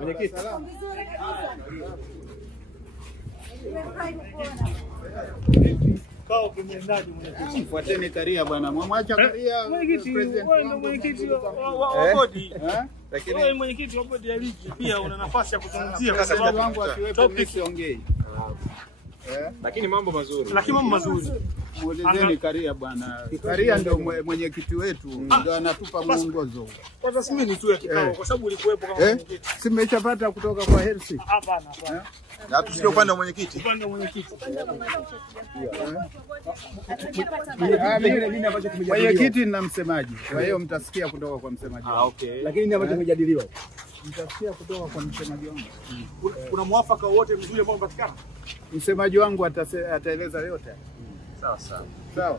Mwenyekiti. Kao kimendaji mwenyekiti. Fuateni Karia bwana. Mwacha Karia president wangu mwenyekiti wa bodi. Lakini wewe mwenyekiti wa bodi ya ligi pia una nafasi ya kuzungumzia kwa sababu wangu asiwepo mimi siongei. Lakini mambo mazuri. Muulizeni Karia bwana. Karia ndio mwenyekiti wetu, ndio anatupa mwongozo. Kwa tathmini tu ya kikao kwa sababu ulikuwepo kama mwenyekiti. Simechapata kutoka kwa Hersi. Hapana. Na tusikie upande wa mwenyekiti. Mwenyekiti na msemaji. Kwa hiyo mtasikia kutoka kwa msemaji. Okay. Lakini nini ambacho kimejadiliwa? Mtasikia kutoka kwa msemaji wangu. Kuna mwafaka wote mzuri ambao unapatikana? Msemaji wangu ataeleza yote. Sawa sawa. Sawa.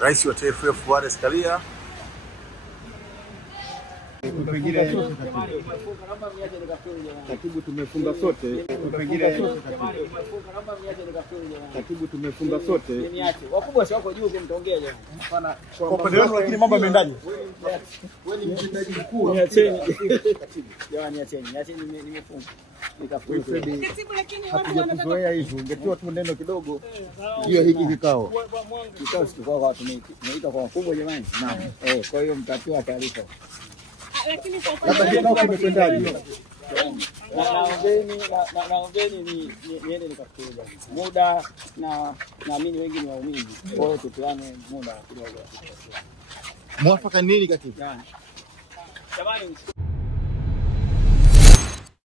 Rais wa TFF Wallace Karia. Katibu tumefunga sote. Katibu tumefunga sote. Wakubwa si wako juu mtaongea jamani. Hapana. Kwa upande wenu lakini mambo yameendaje? Wewe ni mtendaji mkuu. Niacheni. Jamani niacheni nimefunga. Nikafunga. Katibu lakini watu wanataka Zoea hivyo. Ungetoa tu neno kidogo. Hiyo hiki kikao. Kikao sikao kwa watu tumeita kwa wakubwa jamani. Naam. Kwa hiyo mtapewa taarifa. lakini kwa Labda kikao kimekwendaje? Naombeni niende nikakuja muda na naamini wengi ni waumini, kwa hiyo tupeane muda kidogo. Mwafaka nini katibu? Jamani